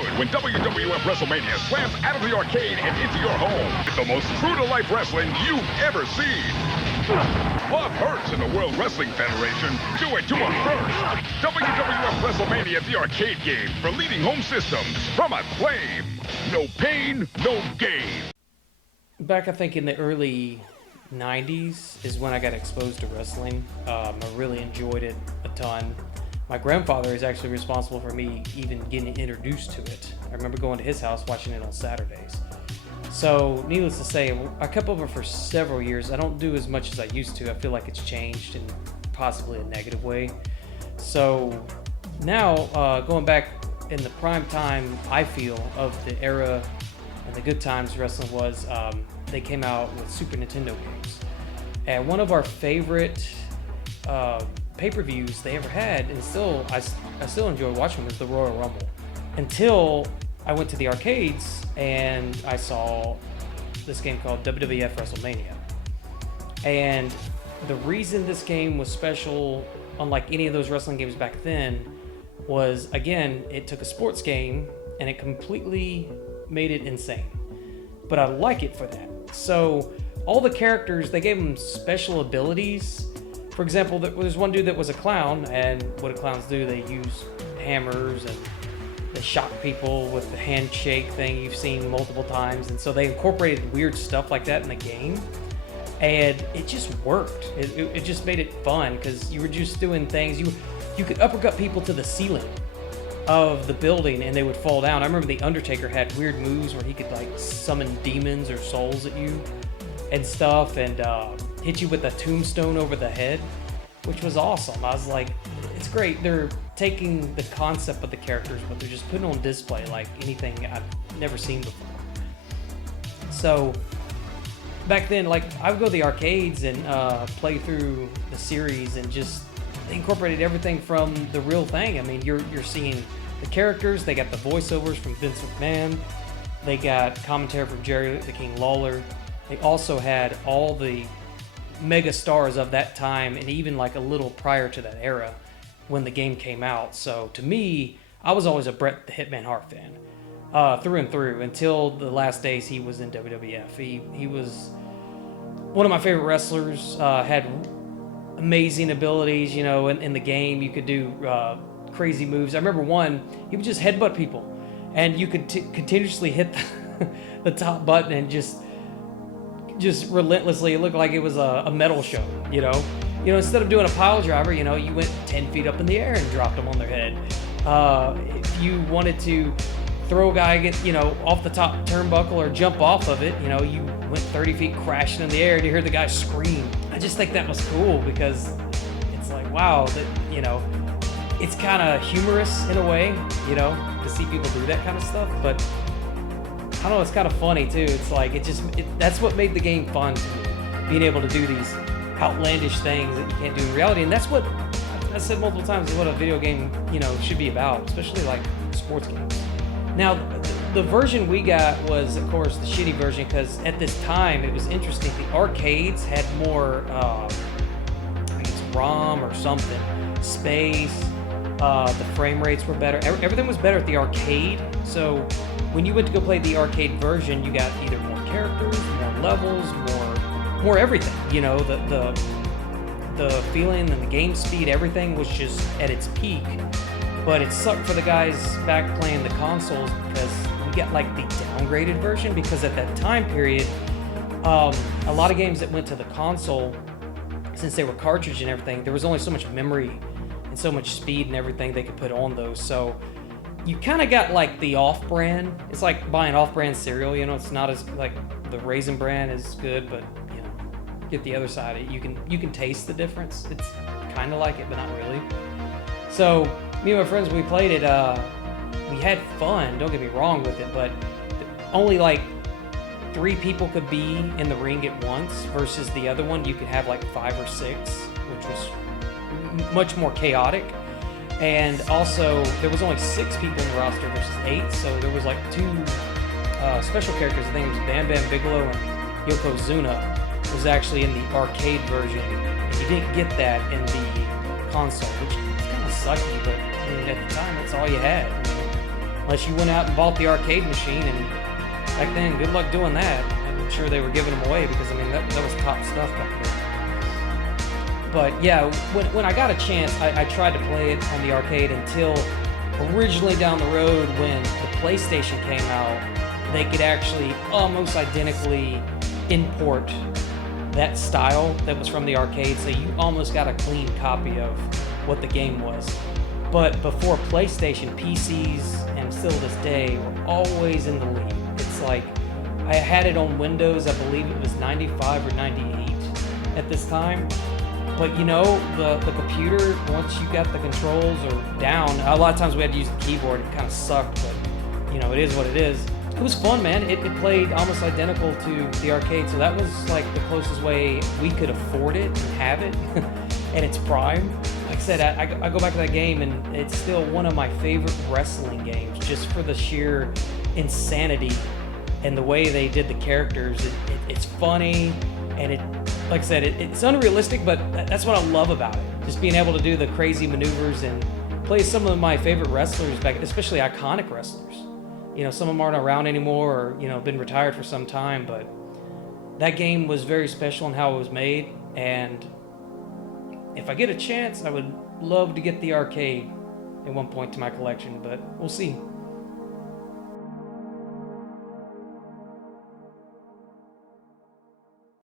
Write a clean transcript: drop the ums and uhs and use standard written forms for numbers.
good when WWF Wrestlemania slams out of the arcade and into your home. It's the most true-to-life wrestling you've ever seen. Love hurts in the World Wrestling Federation. Do it to them first. WWF Wrestlemania, the arcade game for leading home systems from Acclaim. No pain, no gain. Back, I think, in the early 90s is when I got exposed to wrestling. I really enjoyed it a ton. My grandfather is actually responsible for me even getting introduced to it. I remember going to his house, watching it on Saturdays. So, needless to say, I kept over for several years. I don't do as much as I used to. I feel like it's changed in possibly a negative way. So, now, going back in the prime time, I feel, of the era and the good times wrestling was, they came out with Super Nintendo games. And one of our favorite pay-per-views they ever had, and I still enjoy watching them, is the Royal Rumble. Until I went to the arcades and I saw this game called WWF Wrestlemania. And the reason this game was special, unlike any of those wrestling games back then, was, again, it took a sports game and it completely made it insane. But I like it for that. So all the characters, they gave them special abilities. For example, there's one dude that was a clown, and what do clowns do? They use hammers and they shock people with the handshake thing you've seen multiple times. And so they incorporated weird stuff like that in the game. And it just worked. It just made it fun because you were just doing things. You could uppercut people to the ceiling of the building and they would fall down. I remember the Undertaker had weird moves where he could like summon demons or souls at you and stuff, and hit you with a tombstone over the head, which was awesome. I was like, it's great. They're taking the concept of the characters, but they're just putting on display like anything I've never seen before. So back then, like, I would go to the arcades and play through the series, and just they incorporated everything from the real thing. I mean, you're seeing the characters. They got the voiceovers from Vince McMahon. They got commentary from Jerry the King Lawler. They also had all the mega stars of that time, and even like a little prior to that era when the game came out. So to me, I was always a Bret the Hitman Hart fan, through and through, until the last days he was in WWF. He was one of my favorite wrestlers, had amazing abilities, you know, in the game. You could do crazy moves. I remember one, he would just headbutt people, and you could continuously hit the top button and just relentlessly. It looked like it was a metal show, you know. Instead of doing a pile driver, you know, you went 10 feet up in the air and dropped them on their head. If you wanted to throw a guy, you know, off the top turnbuckle or jump off of it, you know, you went 30 feet crashing in the air and you heard the guy scream. I just think that was cool because it's like, wow, that, you know, it's kind of humorous in a way, you know, to see people do that kind of stuff. But I don't know, it's kind of funny too. It's like, that's what made the game fun to me, being able to do these outlandish things that you can't do in reality. And that's what I said multiple times, is what a video game, you know, should be about, especially like sports games. Now, the version we got was, of course, the shitty version, because at this time it was interesting. The arcades had more, I think it's ROM or something, space. The frame rates were better. Everything was better at the arcade. So when you went to go play the arcade version, you got either more characters, more levels, more everything. You know, the feeling and the game speed, everything was just at its peak. But it sucked for the guys back playing the consoles because we got like the downgraded version, because at that time period, a lot of games that went to the console, since they were cartridge and everything, there was only so much memory and so much speed and everything they could put on those. So you kind of got like the off-brand. It's like buying off-brand cereal, you know. It's not as like the Raisin Bran is good, but you know, get the other side. You can taste the difference. It's kind of like it, but not really. So me and my friends, we played it. We had fun. Don't get me wrong with it, but only like 3 people could be in the ring at once. Versus the other one, you could have like 5 or 6, which was much more chaotic. And also, there was only 6 people in the roster versus 8, so there was like 2 special characters. I think it was Bam Bam Bigelow and Yokozuna was actually in the arcade version, and you didn't get that in the console, which is kind of sucky, but I mean, at the time, that's all you had. unless you went out and bought the arcade machine, and back then, good luck doing that. I'm sure they were giving them away because, I mean, that was top stuff back then. But yeah, when I got a chance, I tried to play it on the arcade until originally down the road when the PlayStation came out, they could actually almost identically import that style that was from the arcade, so you almost got a clean copy of what the game was. But before PlayStation, PCs, and still this day, were always in the lead. It's like, I had it on Windows, I believe it was 95 or 98 at this time. But you know, the computer, once you got the controls or down, a lot of times we had to use the keyboard, it kind of sucked, but you know, it is what it is. It was fun, man. It played almost identical to the arcade, so that was like the closest way we could afford it and have it at its prime. Like I said, I go back to that game, and it's still one of my favorite wrestling games, just for the sheer insanity and the way they did the characters. It's funny, and like I said, it's unrealistic, but that's what I love about it. Just being able to do the crazy maneuvers and play some of my favorite wrestlers back, especially iconic wrestlers. You know, some of them aren't around anymore, or, you know, been retired for some time, but that game was very special in how it was made, and if I get a chance, I would love to get the arcade at one point to my collection, but we'll see.